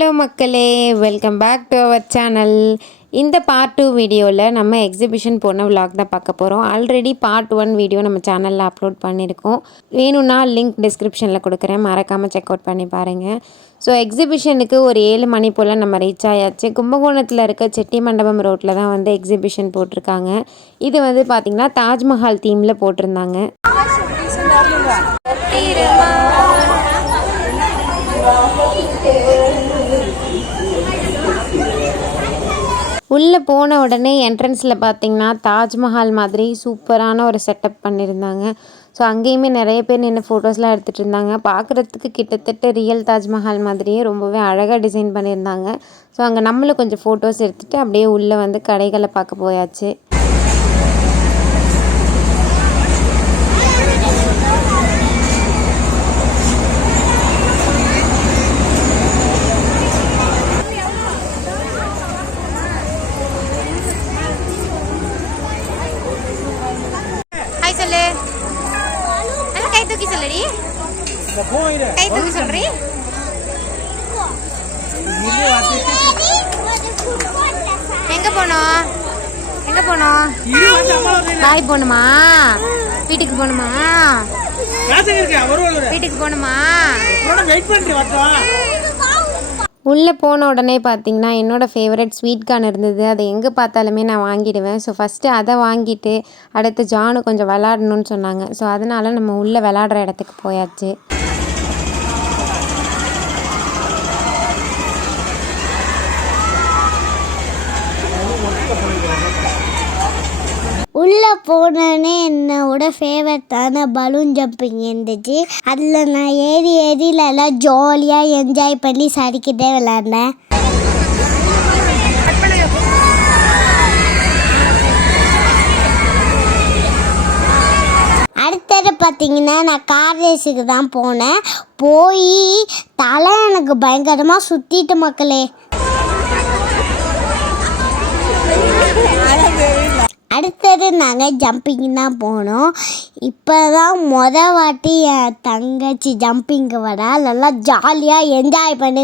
Hello மக்களே welcome back to our channel இந்த part two வீடியோவில் நம்ம எக்ஸிபிஷன் போன vlog தான் பார்க்க போகிறோம் ஆல்ரெடி பார்ட் ஒன் வீடியோ நம்ம சேனலில் அப்லோட் பண்ணியிருக்கோம். வேணும்னா லிங்க் டிஸ்கிரிப்ஷனில் கொடுக்குறேன். மறக்காமல் செக் அவுட் பண்ணி பாருங்கள் ஸோ எக்ஸிபிஷனுக்கு ஒரு ஏழு மணி போல் நம்ம ரீச் ஆயாச்சு. கும்பகோணத்தில் இருக்க செட்டி மண்டபம் ரோட்டில் தான் வந்து எக்ஸிபிஷன் போட்டிருக்காங்க. இது வந்து பார்த்திங்கன்னா தாஜ்மஹால் தீமில் போட்டிருந்தாங்க. உள்ளே போன உடனே என்ட்ரன்ஸில் பார்த்தீங்கன்னா தாஜ்மஹால் மாதிரி சூப்பரான ஒரு செட்டப் பண்ணியிருந்தாங்க. ஸோ அங்கேயுமே நிறைய பேர் நின்று ஃபோட்டோஸ்லாம் எடுத்துகிட்டு இருந்தாங்க. பார்க்குறதுக்கு கிட்டத்தட்ட ரியல் தாஜ்மஹால் மாதிரியே ரொம்பவே அழகாக டிசைன் பண்ணியிருந்தாங்க. ஸோ அங்கே நம்மளும் கொஞ்சம் ஃபோட்டோஸ் எடுத்துகிட்டு அப்படியே உள்ளே வந்து கடைகளை பார்க்க போயாச்சு. கை தூக்கி சொல்றி? எங்க போனோம்? எங்க போனோம்? பாய் போகணுமா? வீட்டுக்கு போகணுமா? வீட்டுக்கு போகணுமா? உள்ளே போன உடனே பார்த்தீங்கன்னா என்னோடய ஃபேவரட் ஸ்வீட் கார்ன் இருந்தது. அதை எங்கே பார்த்தாலுமே நான் வாங்கிடுவேன். ஸோ ஃபஸ்ட்டு அதை வாங்கிட்டு அடுத்து ஜானு கொஞ்சம் விளாடணும்னு சொன்னாங்க. ஸோ அதனால் நம்ம உள்ளே விளாடுற இடத்துக்கு போயாச்சு. உள்ளே போனோடனே என்னோட ஃபேவரட்டான பலூன் ஜம்பிங் இருந்துச்சு. அதில் நான் ஏறி ஏறில எல்லாம் ஜாலியாக என்ஜாய் பண்ணி சரிக்கிட்டே விளாண்டேன். அடுத்தது பார்த்தீங்கன்னா நான் கார் ரேஸுக்கு தான் போனேன். போய் தலை எனக்கு பயங்கரமாக சுற்றிட்டு மக்களே. அடுத்தது நாங்கள் ஜம்பிங் தான் போனோம். இப்போ தான் மொத வாட்டி என் தங்கச்சி ஜம்பிங்க்கு வரா நல்லா ஜாலியாக என்ஜாய் பண்ணி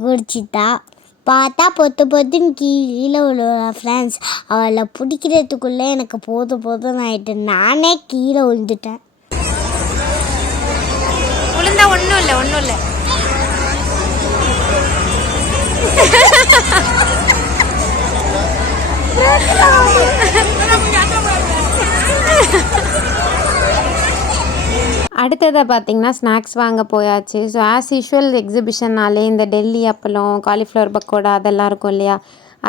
குடிச்சிட்டா. பார்த்தா பொத்து பொத்துன்னு கீழே விழுவா ஃப்ரெண்ட்ஸ் அவளை பிடிக்கிறதுக்குள்ளே எனக்கு போதும் போதும்னு ஆயிட்டு நானே கீழே விழுந்துட்டேன். விழுந்தா ஒன்றும் இல்லை ஒன்றும் இல்லை. அடுத்ததாக பார்த்தீங்கன்னா ஸ்நாக்ஸ் வாங்க போயாச்சு. ஸோ ஆஸ் யூஷுவல் எக்ஸிபிஷன்னாலே இந்த டெல்லி அப்பளம் காலிஃப்ளவர் பக்கோடா அதெல்லாம் இருக்கும் இல்லையா?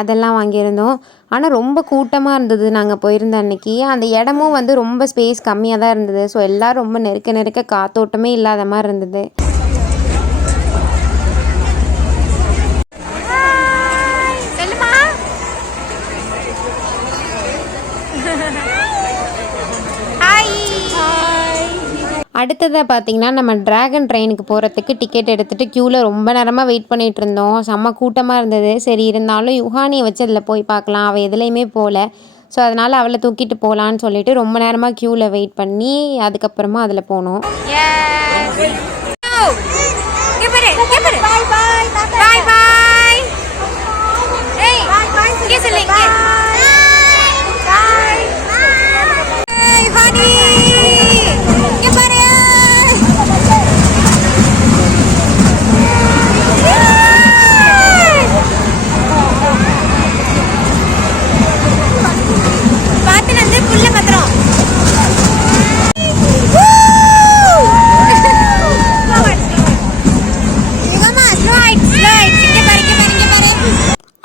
அதெல்லாம் வாங்கியிருந்தோம். ஆனால் ரொம்ப கூட்டமாக இருந்தது. நாங்கள் போயிருந்த அன்னைக்கு. அந்த இடமும் வந்து ரொம்ப ஸ்பேஸ் கம்மியாக தான் இருந்தது. ஸோ எல்லோரும் ரொம்ப நெருக்க நெருக்க காத்தோட்டமே இல்லாத மாதிரி இருந்தது. அடுத்ததாக பார்த்தீங்கன்னா நம்ம டிராகன் ட்ரெயினுக்கு போகிறதுக்கு டிக்கெட் எடுத்துகிட்டு க்யூவில் ரொம்ப நேரமாக வெயிட் பண்ணிகிட்டு இருந்தோம். செம்ம கூட்டமாக இருந்தது. சரி இருந்தாலும் யுஹானியை வச்சு அதில் போய் பார்க்கலாம். அவள் எதுலேயுமே போகல ஸோ அதனால் அவளை தூக்கிட்டு போகலான்னு சொல்லிட்டு ரொம்ப நேரமாக க்யூவில் வெயிட் பண்ணி அதுக்கப்புறமா அதில் போனோம். பாய் பாய்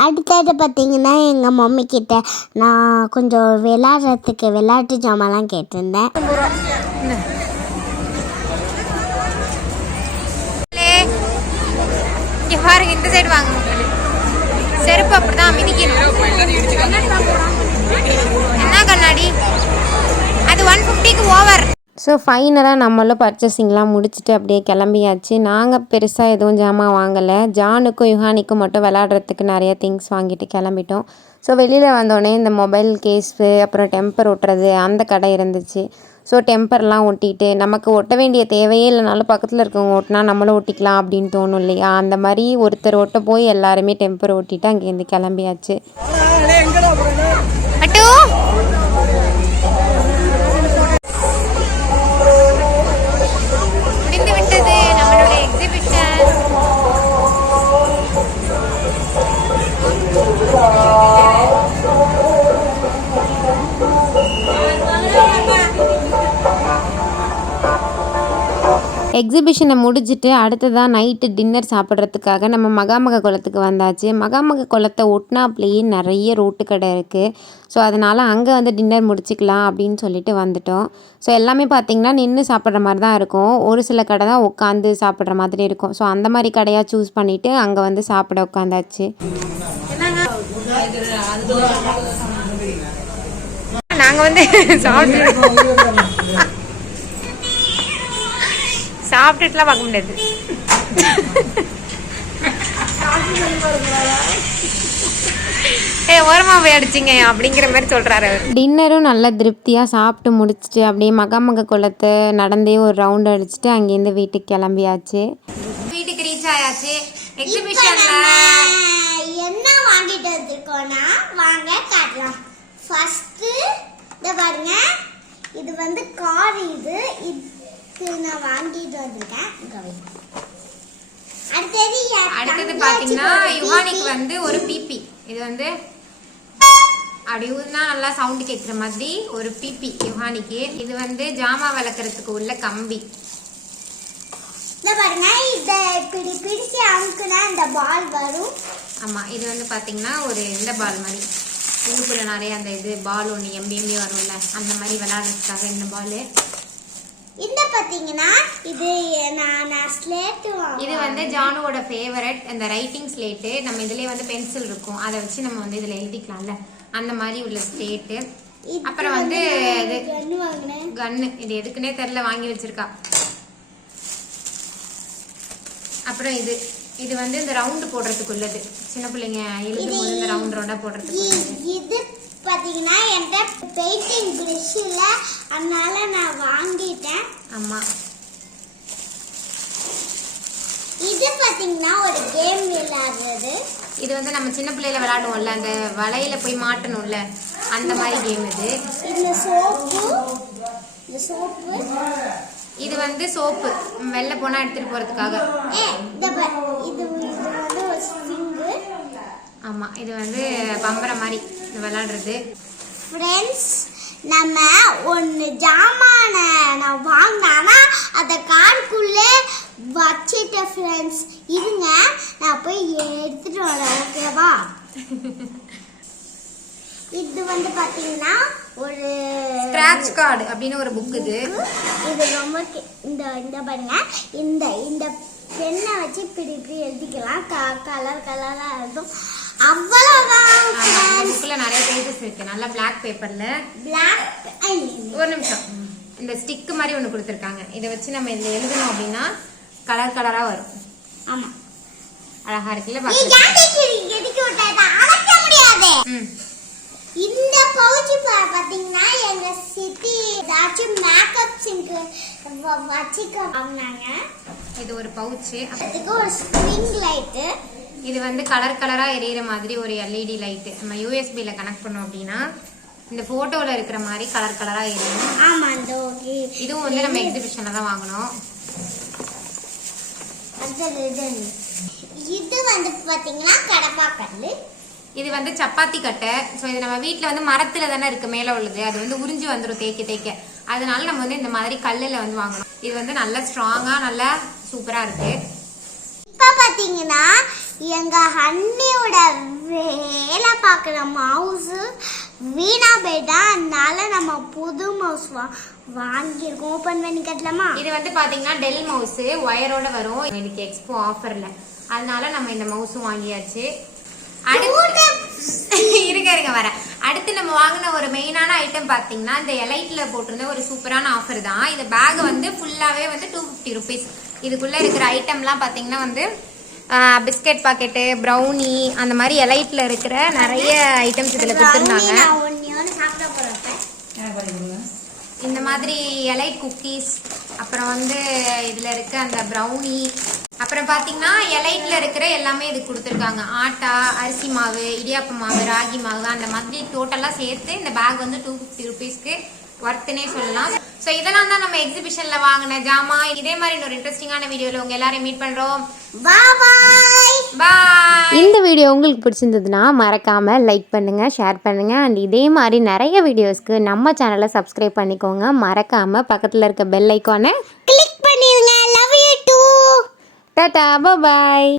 அடுத்தது பார்த்தீங்கன்னா எங்கள் மம்மி கிட்ட நான் கொஞ்சம் விளாட்றதுக்கு விளையாட்டு ஜாமான்லாம் கேட்டிருந்தேன். பாருங்க இந்த சைடு வாங்க. செருப்பு அப்படிதான் மிதிக்கணும். என்ன கண்ணாடி? அது ஒன் ஃபிஃப்டிக்கு ஓவர் ஸோ ஃபைனலாக நம்மளும் பர்ச்சேசிங்லாம் முடிச்சுட்டு அப்படியே கிளம்பியாச்சு. நாங்கள் பெருசாக எதுவும் ஜாமான் வாங்கலை. ஜானுக்கும் யுஹானிக்கும் மட்டும் விளாட்றதுக்கு நிறைய திங்ஸ் வாங்கிட்டு கிளம்பிட்டோம். ஸோ வெளியில் வந்தோடனே இந்த மொபைல் கேஸு அப்புறம் டெம்பர் ஒட்டுறது அந்த கடை இருந்துச்சு. ஸோ டெம்பர்லாம் ஒட்டிட்டு நமக்கு ஒட்ட வேண்டிய தேவையே இல்லைனாலும் பக்கத்தில் இருக்கவங்க ஒட்டினா நம்மளும் ஒட்டிக்கலாம் அப்படின்னு தோணும் இல்லையா? அந்த மாதிரி ஒருத்தர் ஒட்ட போய் எல்லாருமே டெம்பர் ஒட்டிட்டு அங்கேருந்து கிளம்பியாச்சு. எக்ஸிபிஷனை முடிச்சுட்டு அடுத்ததாக நைட்டு டின்னர் சாப்பிட்றதுக்காக நம்ம மகாமக குளத்துக்கு வந்தாச்சு. மகாமக குளத்தை ஒட்டினாப்லேயே நிறைய ரோட்டு கடை இருக்குது ஸோ அதனால் அங்கே வந்து டின்னர் முடிச்சுக்கலாம் அப்படின்னு சொல்லிட்டு வந்துட்டோம். ஸோ எல்லாமே பார்த்திங்கன்னா நின்று சாப்பிட்ற மாதிரி தான் இருக்கும். ஒரு சில கடை தான் உட்காந்து சாப்பிட்ற மாதிரி இருக்கும். ஸோ அந்த மாதிரி கடையாக சூஸ் பண்ணிவிட்டு அங்கே வந்து சாப்பிட உட்காந்தாச்சு. நாங்கள் வந்து சாப்பிட்டு சாப்பிட்டுட்டுலாம் பார்க்க முடியாது. ஏ ஓரமா போய் அடிச்சிங்க அப்படிங்கிற மாதிரி சொல்றாரு டின்னரும் நல்லா திருப்தியாக சாப்பிட்டு முடிச்சிட்டு அப்படியே மகாமக குளத்தை நடந்தே ஒரு ரவுண்ட் அடிச்சுட்டு அங்கேருந்து வீட்டுக்கு கிளம்பியாச்சு. வீட்டுக்கு ரீச் ஆயாச்சு. எக்ஸிபிஷன்ல என்ன வாங்கிட்டு வந்திருக்கோம்னா வாங்க காட்டலாம். ஃபர்ஸ்ட் இந்த பாருங்க. இது வந்து கார் இது நான் வாங்கிட்டு. அடுத்தது அடுத்தது யுவானிக்கு பிபி. வந்து ஒரு பிபி இது வந்து அப்படி ஊதுனா நல்லா சவுண்டு கேட்குற மாதிரி ஒரு பிபி யுஹானிக்கு இது வந்து ஜாமா விளக்குறதுக்கு உள்ள கம்பி. இந்த பாருங்க இத இப்படி பிடிச்சு அமுக்குனா இந்த பால் வரும். ஆமா இது வந்து பாத்தீங்கன்னா ஒரு இந்த பால் மாதிரி. உள்ளுக்குள்ள நிறைய அந்த இது பால் ஒன்று எம்பி எம்பி வரும்ல அந்த மாதிரி விளையாடுறதுக்காக இந்த பால் இந்த பாத்தீங்கன்னா இது நான் நான் இது வந்து ஜானுவோட ஃபேவரட் அந்த ரைட்டிங் ஸ்லேட்டு நம்ம இதுலயே வந்து பென்சில் இருக்கும். அதை வச்சு நம்ம வந்து இதுல எழுதிக்கலாம்ல. அந்த மாதிரி உள்ள ஸ்லேட்டு அப்புறம் வந்து இது கன்னு இது எதுக்குன்னே தெரில வாங்கி வச்சிருக்கா. அப்புறம் இது இது வந்து இந்த ரவுண்டு போடுறதுக்கு உள்ளது சின்ன பிள்ளைங்க எழுதும் போது இந்த ரவுண்ட் ரவுண்டா போடுறதுக்கு இது பாத்தீங்கன்னா என்கிட்ட பெயிண்டிங் ப்ரஷ் இல்ல. அதனால நான் வாங்கிட்டேன். ஆமா. இது பாத்தீங்கன்னா ஒரு கேம் விளையாடுறது. இது வந்து நம்ம சின்ன பிள்ளையில விளையாடுவோம்ல அந்த வலையில போய் மாட்டணும்ல அந்த மாதிரி கேம் இது. இந்த சோப்பு இந்த சோப்பு இது வந்து சோப்பு வெளில போனா எடுத்துட்டு போறதுக்காக. இது இது வந்து ஒரு ஸ்ப்ரிங்கு ஆமா இது வந்து பம்பர மாதிரி இந்த விளையாடுறது ஃப்ரெண்ட்ஸ் நம்ம ஒன்று ஜாமான நான் வாங்கினானா அதை காருக்குள்ளே வச்சிட்டேன் ஃப்ரெண்ட்ஸ் இருங்க நான் போய் எடுத்துட்டு வரேன் ஓகேவா இது வந்து பார்த்தீங்கன்னா ஒரு ஸ்கிராட்ச் கார்டு அப்படின்னு ஒரு புக் இது. இது ரொம்ப இந்த இந்த பாருங்க. இந்த இந்த பெண்ணை வச்சு இப்படி இப்படி எழுதிக்கலாம். கலர் கலராக இருக்கும். இந்த புக்ல நிறைய பேஜஸ் இருக்கு. நல்லா பிளாக் பேப்பர்ல பிளாக் ஒரு நிமிஷம். இந்த ஸ்டிக் மாதிரி ஒன்று கொடுத்துருக்காங்க. இதை வச்சு நம்ம இதில் எழுதணும் அப்படின்னா கலர் கலராக வரும். ஆமாம் அழகா இருக்குல்ல இந்த பவுச் பாத்தீங்கன்னா எங்க சிட்டி ஏதாச்சும் மேக்கப் சிங்க் வச்சுக்க வாங்கினாங்க இது ஒரு பவுச்சு அதுக்கு ஒரு ஸ்ப்ரிங் லைட்டு இது வந்து கலர் கலராக எரியிற மாதிரி ஒரு எல்இடி லைட்டு நம்ம யூஎஸ்பியில் கனெக்ட் பண்ணோம் அப்படின்னா இந்த ஃபோட்டோவில் இருக்கிற மாதிரி கலர் கலராக எரியும். ஆமா இந்த ஓகே. இதுவும் வந்து நம்ம எக்ஸிபிஷனில் தான் வாங்கினோம். இது. வந்து பாத்தீங்கன்னா கடப்பாக்கல்லு. இது வந்து சப்பாத்தி கட்டை. ஸோ இது நம்ம வீட்டில் வந்து மரத்தில் தானே இருக்கு மேலே உள்ளது. அது வந்து உறிஞ்சு வந்துடும் தேய்க்க தேய்க்க. அதனால நம்ம வந்து இந்த மாதிரி கல்லில் வந்து வாங்கணும். இது வந்து நல்லா ஸ்ட்ராங்காக நல்லா சூப்பராக இருக்கு. இப்ப பாத்தீங்கன்னா எங்க ஹன்னியோட வேலை பார்க்குற மவுஸ் வீணா போயிட்டா அதனால நம்ம புது மவுஸ் வா வாங்கியிருக்கோம். ஓப்பன் பண்ணி கட்டலாமா? இது வந்து பாத்தீங்கன்னா டெல் மவுஸ் ஒயரோட வரும். இன்னைக்கு எக்ஸ்போ ஆஃபர்ல அதனால நம்ம இந்த மவுஸும் வாங்கியாச்சு. அடுத்து இருங்க இருங்க வரேன். அடுத்து நம்ம வாங்கின ஒரு மெயினான ஐட்டம் பாத்தீங்கன்னா இந்த எலைட்ல போட்டிருந்த ஒரு சூப்பரான ஆஃபர் தான். இந்த பேக் வந்து ஃபுல்லாவே வந்து டூ ஃபிஃப்டி ருபீஸ் இதுக்குள்ள இருக்கிற ஐட்டம்லாம் பாத்தீங்கன்னா வந்து பிஸ்கட் பாக்கெட்டு ப்ரௌனி அந்த மாதிரி எலைட்டில் இருக்கிற நிறைய ஐட்டம்ஸ் இதில் கொடுத்துருந்தாங்க. இந்த மாதிரி எலைட் குக்கீஸ் அப்புறம் வந்து இதில் இருக்க அந்த ப்ரௌனி அப்புறம் பார்த்தீங்கன்னா எலைட்டில் இருக்கிற எல்லாமே இது கொடுத்துருக்காங்க. ஆட்டா அரிசி மாவு இடியாப்ப மாவு ராகி மாவு அந்த மாதிரி டோட்டலாக சேர்த்து இந்த பேக் வந்து டூ ஃபிஃப்டி ருபீஸ்க்கு ஒர்த்துனே சொல்லலாம். ஸோ இதெல்லாம் தான் நம்ம எக்ஸிபிஷனில் வாங்கின ஜாமா. இதே மாதிரி இன்னொரு இன்ட்ரெஸ்டிங்கான வீடியோவில் உங்கள் எல்லாரையும் மீட் பாய் இந்த வீடியோ உங்களுக்கு பிடிச்சிருந்ததுன்னா மறக்காமல் லைக் பண்ணுங்கள் ஷேர் பண்ணுங்கள் அண்ட் இதே மாதிரி நிறைய வீடியோஸ்க்கு நம்ம சேனலை சப்ஸ்கிரைப் பண்ணிக்கோங்க. மறக்காமல் பக்கத்தில் இருக்க பெல் ஐக்கானை கிளிக் பண்ணிருங்க. Love you too tata bye